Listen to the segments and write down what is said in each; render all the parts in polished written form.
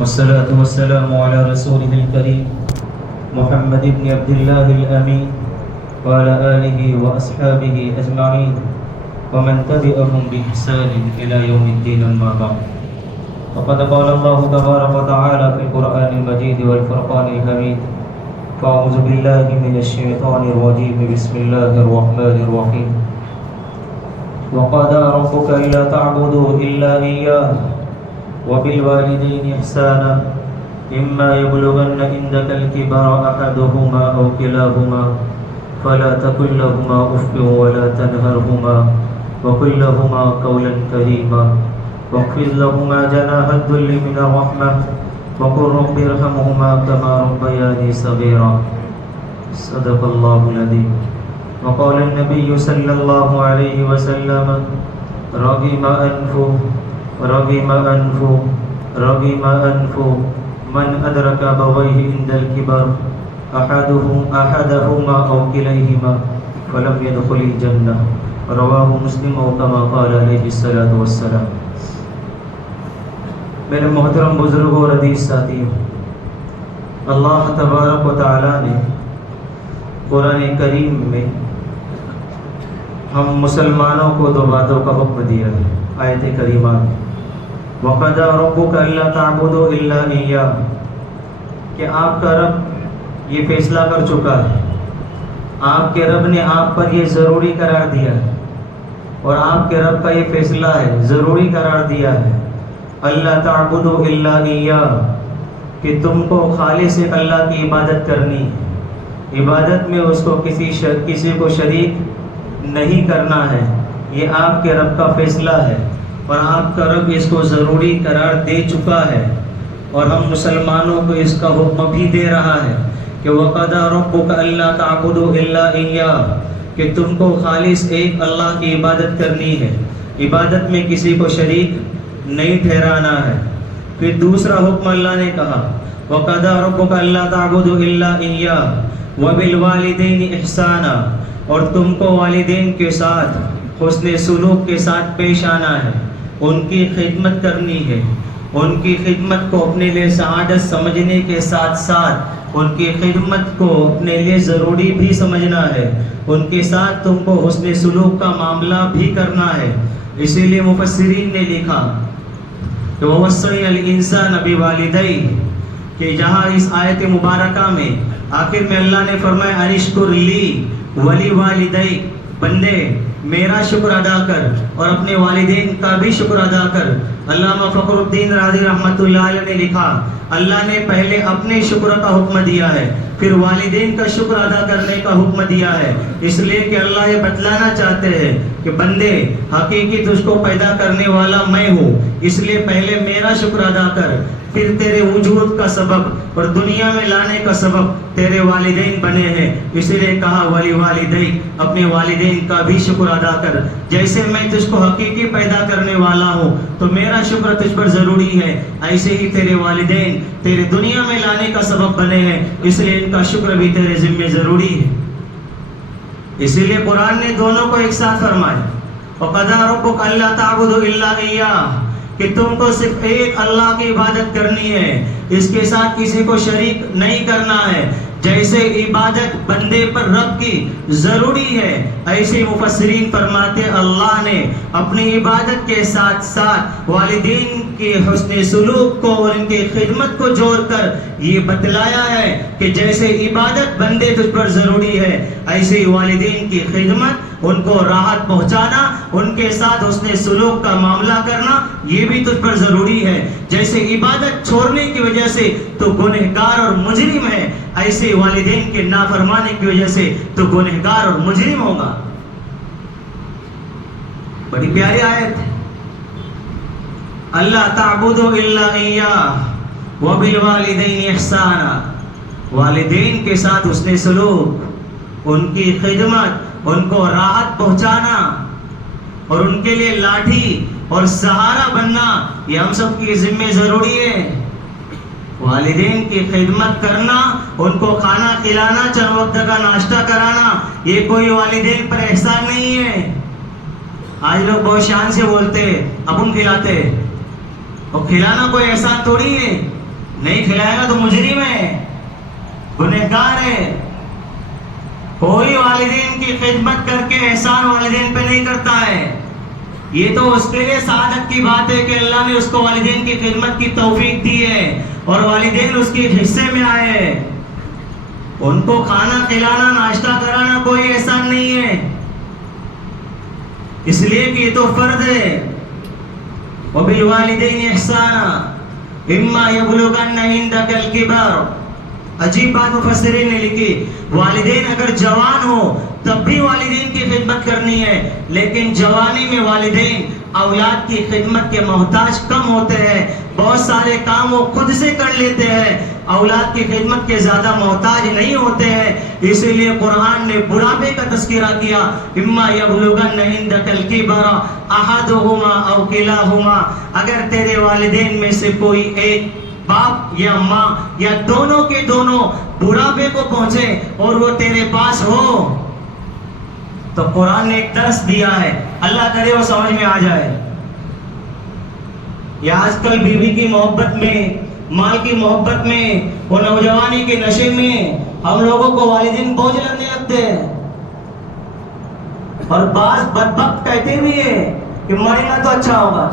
والصلاة والسلام على رسوله الكريم محمد بن عبد الله الأمين وعلى آله وأصحابه أجمعين ومن تبعهم بإحسان إلى يوم الدين أما بعد. وقد قال الله تبارك وتعالى في القرآن المجيد والفرقان الحميد: فأعوذ بالله من الشيطان الرجيم بسم الله الرحمن الرحيم. وقضى ربك ألا تعبدوا إلا إياه وبالوالدين إحسانا إما يبلغن عندك الكبر أحدهما أو كلاهما فلا تقل لهما أف ولا تنهرهما وقل لهما قولا كريما واخفض لهما جناح الذل من الرحمة وقل رب ارحمهما كما ربياني صغيرا. صدق الله العظيم. وقال النبي صلى الله عليه وسلم: رغم أنف من أدرك أبويه عند الكبر أحدهما أو كليهما فلم يدخل الجنة. رواه مسلم أو كما قال عليه الصلاة والسلام. میرے محترم بزرگوں اور عزیز ساتھیوں، اللہ تبارک و تعالیٰ نے قرآن کریم میں ہم مسلمانوں کو دو باتوں کا حکم دیا ہے آیت کریمہ میں. وَقَضَى رَبُّكَ أَلَّا تَعْبُدُوا إِلَّا إِيَّاهُ، کہ آپ کا رب یہ فیصلہ کر چکا ہے، آپ کے رب نے آپ پر یہ ضروری قرار دیا ہے، اور آپ کے رب کا یہ فیصلہ ہے، ضروری قرار دیا ہے، اللہ تعبدوا الا ایاہ، کہ تم کو خالص اللہ کی عبادت کرنی ہے. عبادت میں اس کو کسی کو شریک نہیں کرنا ہے. یہ آپ کے رب کا فیصلہ ہے اور آپ کا رب اس کو ضروری قرار دے چکا ہے، اور ہم مسلمانوں کو اس کا حکم بھی دے رہا ہے کہ وَقَضَى رَبُّكَ أَلَّا تَعْبُدُوا إِلَّا إِيَّاهُ، کہ تم کو خالص ایک اللہ کی عبادت کرنی ہے، عبادت میں کسی کو شریک نہیں ٹھہرانا ہے. پھر دوسرا حکم اللہ نے کہا وَقَضَى رَبُّكَ أَلَّا تَعْبُدُوا إِلَّا إِيَّاهُ وَبِالْوَالِدَيْنِ إِحْسَانًا، اور تم کو والدین کے ساتھ حسن سلوک کے ساتھ پیش آنا ہے، ان کی خدمت کرنی ہے. ان کی خدمت کو اپنے لیے سعادت سمجھنے کے ساتھ ساتھ ان کی خدمت کو اپنے لیے ضروری بھی سمجھنا ہے. ان کے ساتھ تم کو حسن سلوک کا معاملہ بھی کرنا ہے. اسی لیے مفسرین نے لکھا کہ وَوَصَّيْنَا الْإِنسَانَ بِوَالِدَيْهِ، کہ جہاں اس آیت مبارکہ میں آخر میں اللہ نے فرمایا انشکر لی ولی والدیک، بندے میرا شکر ادا کر اور اپنے والدین کا بھی شکر ادا کر. علامہ فخر الدین رازی رحمۃ اللہ علیہ نے لکھا اللہ نے پہلے اپنے شکر کا حکم دیا ہے، پھر والدین کا شکر ادا کرنے کا حکم دیا ہے، اس لیے کہ اللہ یہ بتلانا چاہتے ہیں کہ بندے حقیقی تجھ کو پیدا کرنے والا میں ہوں، اس لیے پہلے میرا شکر ادا کر، پھر تیرے وجود کا سبب اور دنیا میں لانے کا سبب تیرے والدین بنے ہیں. اسی لیے کہا ولی والدین، اپنے والدین کا بھی شکر ادا کر. جیسے میں تجھ کو حقیقی پیدا کرنے والا ہوں تو میرا شکر تجھ پر ضروری ہے، ایسے ہی تیرے والدین تیرے دنیا میں لانے کا سبب بنے ہیں، اس لیے ان کا شکر بھی تیرے ذمہ ضروری ہے. اسی لیے قرآن نے دونوں کو ایک ساتھ فرمایا وَقَضَى رَبُّكَ أَلَّا تَعْبُدُوا إِلَّا إِيَّاهُ، کہ تم کو صرف ایک اللہ کی عبادت کرنی ہے، اس کے ساتھ کسی کو شریک نہیں کرنا ہے. جیسے عبادت بندے پر رب کی ضروری ہے، ایسے مفسرین فرماتے اللہ نے اپنی عبادت کے ساتھ ساتھ والدین کے حسن سلوک کو اور ان کی خدمت کو جوڑ کر یہ بتلایا ہے کہ جیسے عبادت بندے تجھ پر ضروری ہے، ایسے ہی والدین کی خدمت، ان کو راحت پہنچانا، ان کے ساتھ حسن سلوک کا معاملہ کرنا یہ بھی تجھ پر ضروری ہے. جیسے عبادت چھوڑنے کی وجہ سے تو گنہگار اور مجرم ہے، ایسے والدین کے نافرمانے کی وجہ سے تو گنہگار اور مجرم ہوگا. بڑی پیاری آیت ہے. اللہ تعبدوا الا ایاہ وبالوالدین احسانا، والدین کے ساتھ حسن سلوک، ان کی خدمت، ان کو راحت پہنچانا اور ان کے لیے لاٹھی اور سہارا بننا یہ ہم سب کی ذمہ ضروری ہے. والدین کی خدمت کرنا، ان کو کھانا کھلانا، چند وقت کا ناشتہ کرانا، یہ کوئی والدین پر احسان نہیں ہے. آج لوگ بہت شان سے بولتے اپن کھلاتے، اور کھلانا کوئی احسان تھوڑی ہے. نہیں کھلائے گا تو مجرم ہے، گنہگار ہے۔ کوئی والدین کی خدمت کر کے احسان والدین پہ نہیں کرتا ہے، یہ تو اس کے لیے سعادت کی بات ہے کہ اللہ نے اس کو والدین کی خدمت کی توفیق دی ہے اور والدین اس کے حصے میں آئے ہیں۔ ان کو کھانا کھلانا، ناشتہ کرانا کوئی احسان نہیں ہے، اس لیے کہ یہ تو فرض ہے۔ وَبِالْوَالِدَيْنِ إِحْسَانًا إِمَّا يَبْلُغَنَّ عِندَكَ الْكِبَرَ۔ عجیب بات مفسرین نے لکھی، والدین اگر جوان ہو تب بھی والدین کی خدمت کرنی ہے، لیکن جوانی میں والدین اولاد کی خدمت کے محتاج کم ہوتے ہیں، بہت سارے کام وہ خود سے کر لیتے ہیں، اولاد کی خدمت کے زیادہ محتاج نہیں ہوتے ہیں۔ اسی لیے قرآن نے بڑھاپے کا تذکرہ کیا، اما یبلغن عندک الکبر احدہما او کلاہما، اگر تیرے والدین میں سے کوئی ایک، باپ یا ماں یا دونوں کے دونوں بڑھاپے کو پہنچے اور وہ تیرے پاس ہو، تو قرآن نے ایک درس دیا ہے، اللہ کرے وہ سمجھ میں آ جائے۔ یہ آج کل بیوی کی محبت میں، مال کی محبت میں، وہ نوجوانی کے نشے میں ہم لوگوں کو والدین بوجھ لگنے لگتے ہیں، اور بعض بدبخت کہتے بھی ہیں کہ مرے گا تو اچھا ہوگا۔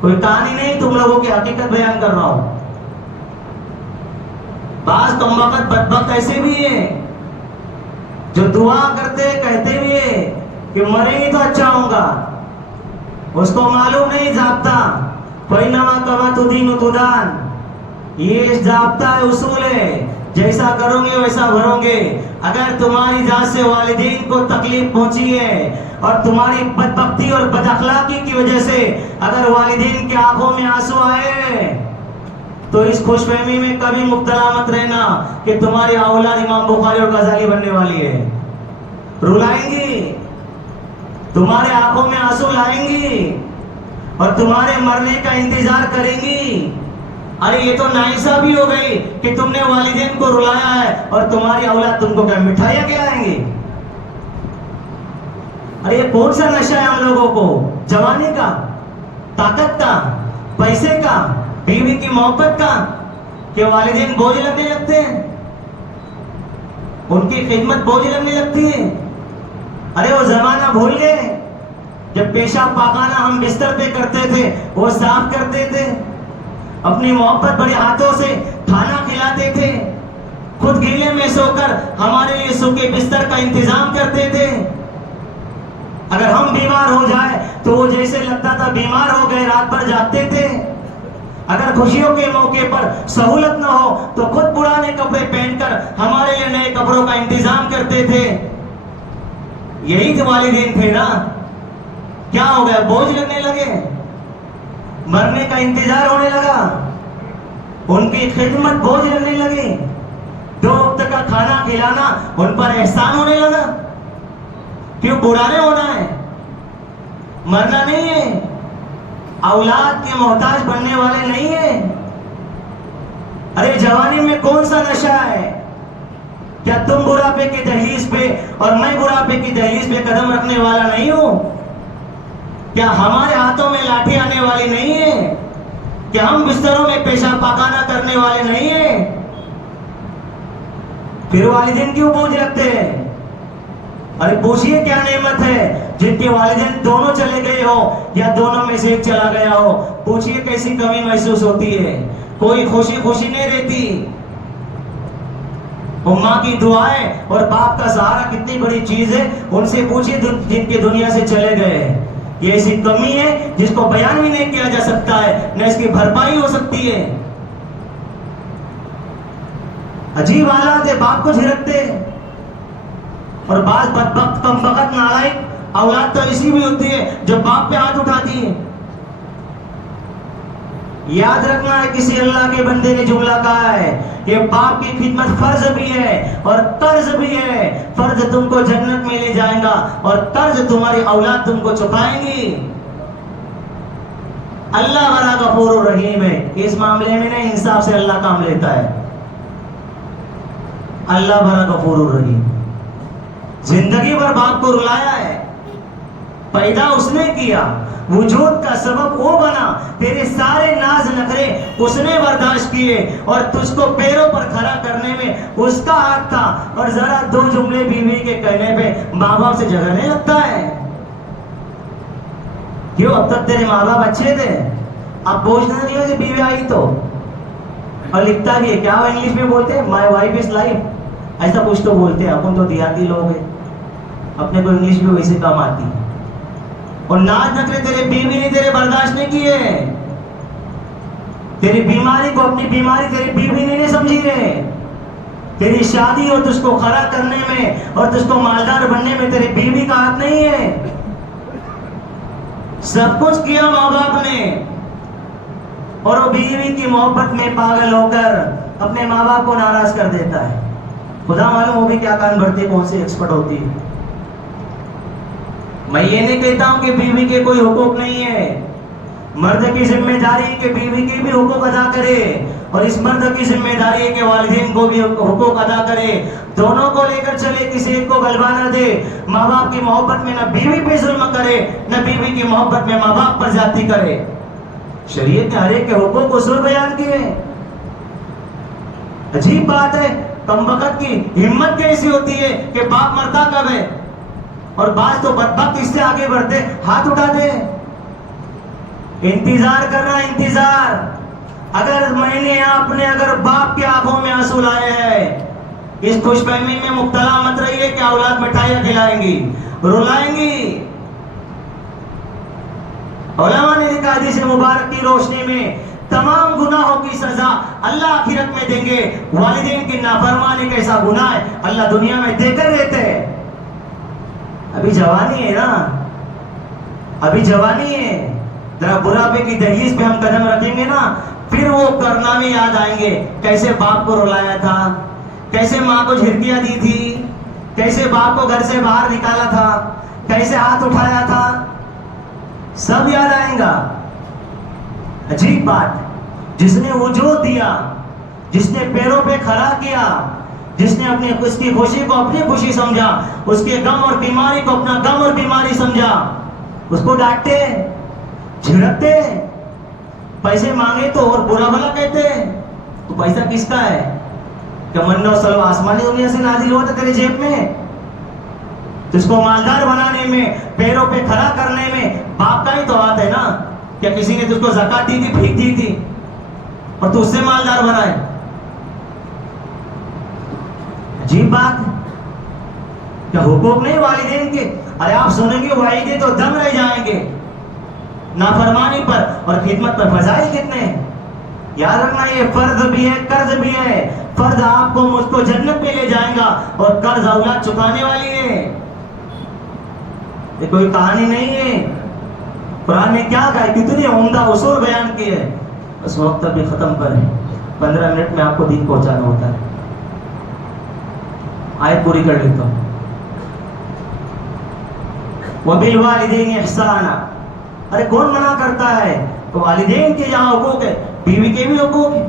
کوئی کہانی نہیں، تم لوگوں کی حقیقت بیان کر رہا ہوں۔ بعض کمبخت بدبخت ایسے بھی ہیں جو دعا کرتے کہتے بھی ہیں کہ مریں گے تو اچھا ہوگا، اس کو معلوم نہیں ضابطہ، فَإِنَّمَا كَمَا تُدِينُ تُدَانُ، یہ ضابطہ ہے، اصول ہے، جیسا کرو گے ویسا بھرو گے۔ اگر تمہاری ذات سے والدین کو تکلیف پہنچی ہے اور تمہاری بدبختی اور بد اخلاقی کی وجہ سے اگر والدین کی آنکھوں میں آنسو آئے تو اس خوش فہمی میں کبھی مبتلا مت رہنا کہ تمہاری اولاد امام بخاری اور غزالی بننے والی ہے، رلائیں گی، تمہارے آنکھوں میں آنسو لائیں گی اور تمہارے مرنے کا انتظار کریں گی۔ ارے یہ تو ناانصافی ہو گئی کہ تم نے والدین کو رلایا ہے اور تمہاری اولاد تم کو کیا مٹھائیاں کھلائیں گی؟ ارے یہ کون سا نشہ ہے ہم لوگوں کو؟ جوانی کا، طاقت کا، پیسے کا، بیوی کی محبت کا، کہ والدین بوجھ لگنے لگتے ہیں، ان کی خدمت بوجھ لگنے لگتی ہے۔ ارے وہ زمانہ بھول گئے جب پیشاب پاخانہ ہم بستر پہ کرتے تھے، وہ صاف کرتے تھے، اپنی محبت بڑے ہاتھوں سے کھانا کھلاتے تھے، خود گیلے میں سو کر ہمارے لیے سوکھے بستر کا انتظام کرتے تھے۔ اگر ہم بیمار ہو جائے تو وہ جیسے لگتا تھا بیمار ہو گئے، رات بھر جاگتے تھے۔ اگر خوشیوں کے موقع پر سہولت نہ ہو تو خود پرانے کپڑے پہن کر ہمارے لیے نئے کپڑوں کا انتظام کرتے تھے۔ یہی تو والدین تھے نا۔ کیا ہو گیا؟ بوجھ لگنے لگے، مرنے کا انتظار ہونے لگا، ان کی خدمت بوجھ لگنے لگی، 2 وقت کا کھانا کھلانا ان پر احسان ہونے لگا۔ کیوں؟ بڑھانے ہونا ہے، مرنا نہیں ہے، اولاد کے محتاج بننے والے نہیں ہیں۔ ارے جوانی میں کون سا نشہ ہے؟ کیا تم بڑھاپے کی دہلیز پہ اور میں بڑھاپے کی دہلیز پہ قدم رکھنے والا نہیں ہوں؟ کیا ہمارے ہاتھوں میں لاٹھی آنے والی نہیں ہے؟ کیا ہم بستروں میں پیشاب پاخانہ کرنے والے نہیں ہیں؟ پھر والدین کیوں بوجھ رکھتے ہیں؟ ارے پوچھئے کیا نعمت ہے جن کے والدین دونوں چلے گئے ہو یا دونوں میں سے ایک چلا گیا ہو، پوچھئے کیسی کمی محسوس ہوتی ہے؟ کوئی خوشی خوشی نہیں رہتی۔ ماں کی دعائیں اور باپ کا سہارا کتنی بڑی چیز ہے، ان سے پوچھئے جن کے دنیا سے چلے گئے۔ یہ ایسی کمی ہے جس کو بیان بھی نہیں کیا جا سکتا ہے، نہ اس کی بھرپائی ہو سکتی ہے۔ عجیب حالات ہے، باپ کو جھڑکتے، اور بعض بدبخت کمبخت نالائق اولاد تو ایسی بھی ہوتی ہے جو باپ پہ ہاتھ اٹھاتی ہے۔ یاد رکھنا ہے، کسی اللہ کے بندے نے جملہ کہا ہے کہ باپ کی خدمت فرض بھی ہے اور قرض بھی ہے۔ فرض تم کو جنت میں لے جائے گا اور قرض تمہاری اولاد تم کو چکائیں گی۔ اللہ بڑا غفور و رحیم ہے، اس معاملے میں نہیں، انصاف سے اللہ کام لیتا ہے۔ اللہ بڑا غفور و رحیم، زندگی بھر باپ کو رلایا ہے، پیدا اس نے کیا، وجود کا سبب وہ بنا، تیرے سارے ناز نخرے اس نے برداشت کیے، اور تجھ کو پیروں پر کھڑا کرنے میں اس کا ہاتھ تھا، اور ذرا دو جملے بیوی کے کہنے پہ ماں باپ سے جھگڑنے لگتا ہے۔ کیوں؟ اب تک تیرے ماں باپ اچھے تھے، اب پوچھنا نہیں ہو کہ بیوی آئی تو۔ اور لکھتا بھی ہے، کیا وہ انگلش میں بولتے ہیں، مائی وائف از لائف، ایسا کچھ تو بولتے ہیں۔ اپن تو دیہاتی لوگ ہیں، اپنے کو انگلش بھی ویسے کام آتی ہے۔ اور ناز نخرے تیرے بیوی نے تیرے برداشت نہیں کیے، تیری بیماری کو اپنی بیماری تیری بیوی نے نہیں سمجھی رہے، تیری شادی اور تجھ کو کھڑا کرنے میں اور تجھ کو مالدار بننے میں تیری بیوی کا ہاتھ نہیں ہے۔ سب کچھ کیا ماں باپ نے، اور وہ بیوی کی محبت میں پاگل ہو کر اپنے ماں باپ کو ناراض کر دیتا ہے۔ خدا معلوم وہ بھی کیا کان بھرتی، کون سی ایکسپرٹ ہوتی ہے۔ میں یہ نہیں کہتا ہوں کہ بیوی کے کوئی حقوق نہیں ہے، مرد کی ذمہ داری ہے کہ بیوی کے بھی حقوق ادا کرے، اور اس مرد کی ذمہ داری ہے کہ والدین کو بھی حقوق ادا کرے، دونوں کو لے کر چلے، کسی ایک کو غلبہ نہ دے۔ ماں باپ کی محبت میں نہ بیوی پہ ظلم کرے، نہ بیوی کی محبت میں ماں باپ پر زیادتی کرے۔ شریعت نے ہر ایک کے حقوق اصول بیان کیے۔ عجیب بات ہے، کم وقت کی ہمت کیسی ہوتی ہے کہ باپ مرتا کب ہے، اور بعض تو بدبخت اس سے آگے بڑھتے ہاتھ اٹھاتے۔ انتظار کرنا، انتظار۔ اگر میں نے اپنے اگر باپ کے آنکھوں میں آنسو لائے ہیں، اس خوش فہمی میں مبتلا مت رہیے کہ اولاد مٹھائیاں کھلائیں گی، رلائیں گی۔ علماء نے لکھا حدیث مبارک کی روشنی میں تمام گناہوں کی سزا اللہ آخرت میں دیں گے۔ والدین کی نافرمانی کیسا گناہ ہے، اللہ دنیا میں دے کر رہتے ہیں۔ ابھی جوانی ہے نا، ابھی جوانی ہے، ذرا بڑھاپے کی دہلیز پہ ہم قدم رکھیں گے نا، پھر وہ کارنامے یاد آئیں گے، کیسے باپ کو رلایا تھا، کیسے ماں کو جھڑکیاں دی تھی، کیسے باپ کو گھر سے باہر نکالا تھا، کیسے ہاتھ اٹھایا تھا، سب یاد آئیں گا۔ عجیب بات، جس نے وجود دیا، جس نے پیروں پہ کھڑا کیا، جس نے اپنے اس کی خوشی کو اپنی خوشی سمجھا، اس کے غم اور بیماری کو اپنا غم اور بیماری سمجھا، اس کو ڈانٹتے، جھڑکتے، پیسے مانگے تو اور برا بھلا کہتے۔ تو پیسہ کس کا ہے؟ کہ من و سلو آسمانی دنیا سے نازل ہوا تھا تیرے جیب میں؟ جس کو مالدار بنانے میں، پیروں پہ کھڑا کرنے میں باپ کا ہی تو ہاتھ ہے نا۔ کیا کسی نے تجھ کو زکات دی تھی، بھیک دی تھی، اور تو اس سے مالدار بنا ہے؟ عجیب بات، کیا حقوق نہیں والدین کے؟ ارے آپ سنیں گے والدین تو دم رہ جائیں گے نافرمانی پر اور خدمت پر۔ فضائل کتنے ہیں، یاد رکھنا، یہ فرض بھی ہے، قرض بھی ہے۔ فرض آپ کو مجھ کو جنت پہ لے جائے گا، اور قرض اولاد چکانے والی ہے۔ یہ کوئی کہانی نہیں ہے، قرآن نے کیا کہا، کتنے عمدہ اصول بیان کیے ہیں۔ بس وقت ابھی ختم کریں، 15 منٹ میں آپ کو دین پہنچانا ہوتا ہے۔ آیت پوری کر لیتا ہوں۔ وَبِالْوَالِدَيْنِ إِحْسَانًا، ارے کون منع کرتا ہے؟ تو والدین کے یہاں حقوق ہے، بیوی کے بھی حقوق ہے۔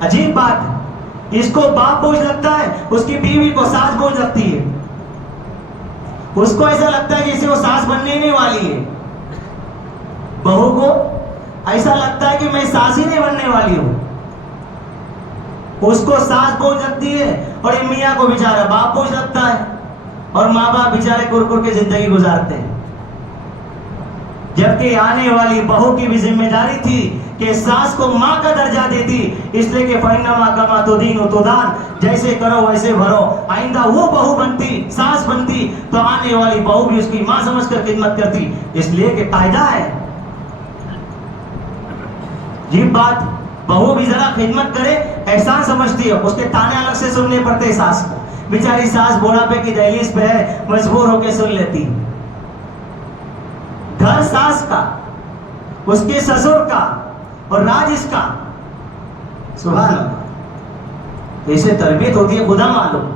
عجیب بات، اس کو باپ بوجھ لگتا ہے، اس کی بیوی کو ساس بوجھ لگتی ہے۔ اس کو ایسا لگتا ہے جیسے وہ ساس بننے ہی نہیں والی ہے، بہو کو ایسا لگتا ہے کہ میں ساس ہی نہیں بننے والی ہوں۔ اس کو ساس بوجھ لگتی ہے، اور میاں کو بیچارہ باپ بوجھ لگتا ہے، اور ماں باپ بیچارے کر کے زندگی گزارتے ہیں۔ جبکہ آنے والی بہو کی بھی ذمہ داری تھی کہ ساس کو ماں کا درجہ دیتی، اس لیے کہ فَإِنَّمَا كَمَا تُدِينُ تُدَانُ، جیسے کرو ویسے بھرو۔ آئندہ وہ بہو بنتی، ساس بنتی، تو آنے والی بہو بھی اس کی ماں سمجھ کر خدمت کرتی، اس لیے کہ قاعدہ ہے۔ یہ بات، بہو بھی ذرا خدمت کرے احسان سمجھتی ہے، اس کے تانے الگ سے سننے پڑتے ساس کو۔ بیچاری ساس بوڑھاپے کی دہلیز پہ ہے، مجبور ہو کے سن لیتی۔ گھر ساس کا، اس کے سسر کا، اور راج اس کا، سبحان اللہ۔ ایسے تربیت ہوتی ہے، خدا معلوم۔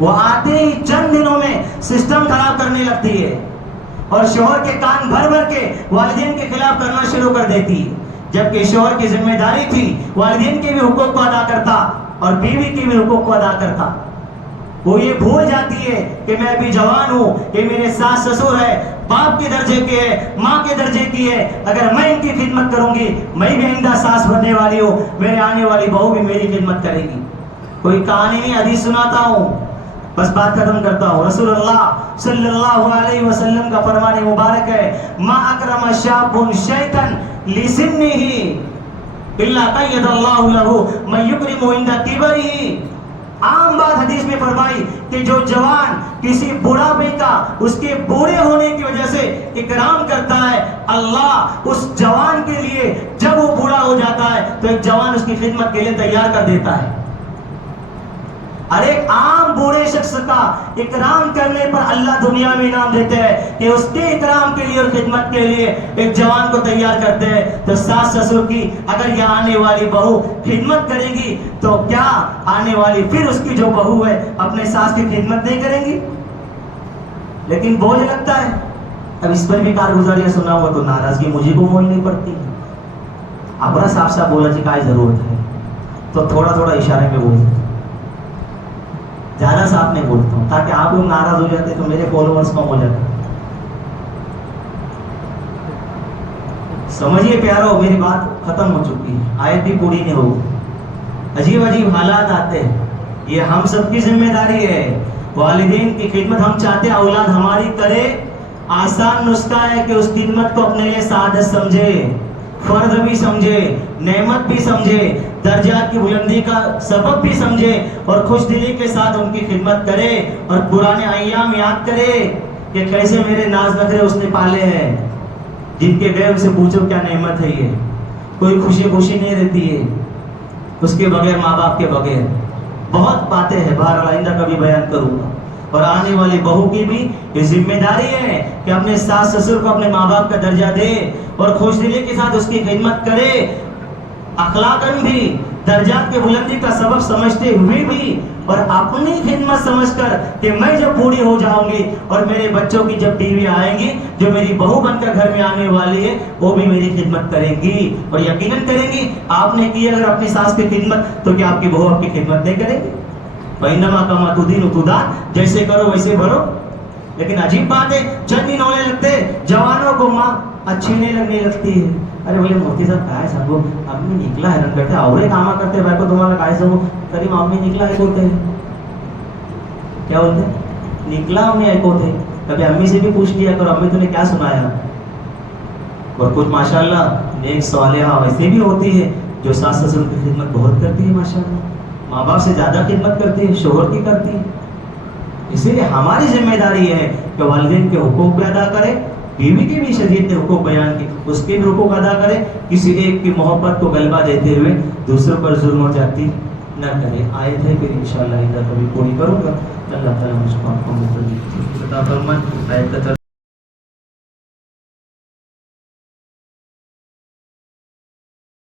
وہ آتے ہی چند دنوں میں سسٹم خراب کرنے لگتی ہے، اور شوہر کے کان بھر بھر کے والدین کے خلاف کرنا شروع کر دیتی ہے، جبکہ شوہر کی ذمہ داری تھی والدین کے بھی حقوق کو ادا کرتا اور بیوی کے بھی حقوق کو ادا کرتا۔ وہ یہ بھول جاتی ہے کہ میں ابھی جوان ہوں، یہ میرے ساس سسر ہے، باپ کے درجے کی ہے، ماں کے درجے کی ہے. اگر میں ان کی خدمت کروں گی، میں بھی آئندہ سانس بھرنے والی ہوں، میرے آنے والی بہو بھی میری خدمت کرے گی. کوئی کہانی نہیں، حدیث سناتا ہوں، بس بات ختم کرتا ہوں. رسول اللہ صلی اللہ علیہ وسلم کا فرمان مبارک ہے، ما اکرم شاب شیئا لسنہ الا قید اللہ لہ من یکرم عند کبرہ. عام بات حدیث میں فرمائی کہ جو جوان کسی بڑھاپے کا اس کے بوڑھے ہونے کی وجہ سے اکرام کرتا ہے، اللہ اس جوان کے لیے جب وہ بوڑھا ہو جاتا ہے تو ایک جوان اس کی خدمت کے لیے تیار کر دیتا ہے. اور ایک عام بوڑھے شخص کا اکرام کرنے پر اللہ دنیا میں انعام دیتے ہیں کہ اس کے اکرام کے لیے اور خدمت کے لیے ایک جوان کو تیار کرتے ہیں. تو ساس سسر کی اگر یہ آنے والی بہو خدمت کرے گی تو کیا آنے والی پھر اس کی جو بہو ہے اپنے ساس کی خدمت نہیں کریں گی؟ لیکن بوجھ لگتا ہے. اب اس پر بھی کارگزاریاں سنا ہوا تو ناراضگی مجھے کو مولنی پڑتی ہے. ابرا صاف صاف بولا جی کائی ضرورت ہے تو تھوڑا تھوڑا اشارے میں بولتا، زیادہ صاف نہیں بولتا ہوں تاکہ آپ لوگ ناراض ہو جاتے تو میرے فالوورز کم ہو جاتے. سمجھیے پیارو، میری بات ختم ہو چکی ہے، آیت بھی پوری نہیں ہوگی. عجیب عجیب حالات آتے ہیں، یہ ہم سب کی ذمہ داری ہے. والدین کی خدمت ہم چاہتے ہیں اولاد ہماری کرے. آسان نسخہ ہے کہ اس خدمت کو اپنے لیے سعادت سمجھے، فرض بھی سمجھے، نعمت بھی سمجھے، درجات کی بلندی کا سبب بھی سمجھے، اور خوش دلی کے ساتھ ان کی خدمت کرے اور پرانے ایام یاد کرے کہ کیسے میرے ناز نخرے اس نے پالے ہیں، جن کے غیب سے پوچھو کیا نعمت ہے. یہ کوئی خوشی خوشی نہیں رہتی ہے اس کے بغیر، ماں باپ کے بغیر. بہت باتیں ہیں، بہرحال آئندہ کبھی بیان کروں گا. اور آنے والی بہو کی بھی یہ ذمہ داری ہے کہ اپنے ساس سسر کو اپنے ماں باپ کا درجہ دے اور خوش دلی کے ساتھ اس کی خدمت کرے. اخلاقاً بھی درجات کے بلندی کا سبب سمجھتے ہوئے بھی، اور اپنی خدمت سمجھ کر کہ میں جب بوڑھی ہو جاؤں گی اور میرے بچوں کی جب بیوی آئیں گی جو میری بہو بن کر گھر میں آنے والی ہے وہ بھی میری خدمت کریں گی. اور یقیناً کریں گی. آپ نے کی اگر اپنی ساس کی خدمت تو کیا آپ کی بہو آپ کی خدمت نہیں کرے گی؟ بینما کما تدین تدان، جیسے کرو ویسے بھرو. لیکن عجیب بات ہے، چند دن ہونے لگتے جوانوں کو ماں اچھی نہیں لگنے لگتی ہے. ارے بولے موتی صاحب کہا ہے سب امی نکلا ہے کرتے اور کاما کرتے بھائی کو تمہارا کہا ہے سب کریم امی نکلا ہے بولتے ہیں. کیا بولتے ہیں؟ نکلا امی ایک ہوتے. کبھی امی سے بھی پوچھ لیا کرو امی تو نے کیا سنایا. اور کچھ ماشاءاللہ نیک صالحہ ویسے بھی ہوتی ہے جو ساس سسر کی خدمت بہت کرتی ہے ماشاءاللہ، ماں باپ سے زیادہ خدمت کرتی ہے، شوہر کی کرتی ہے. اسی لیے ہماری ذمہ داری ہے کہ والدین کے حقوق بھی ادا کرے، بیوی کی بھی شریعت نے حقوق بیان کی اس کے بھی حقوق ادا کرے. کسی ایک کی محبت کو غلبہ دیتے ہوئے دوسروں پر ظلم و زیادتی نہ کرے. آیت ہے پھر انشاءاللہ ادھر کبھی پوری کروں گا. اللہ تعالیٰ مجھ کو آپ کو عطا فرمائے. آیت کا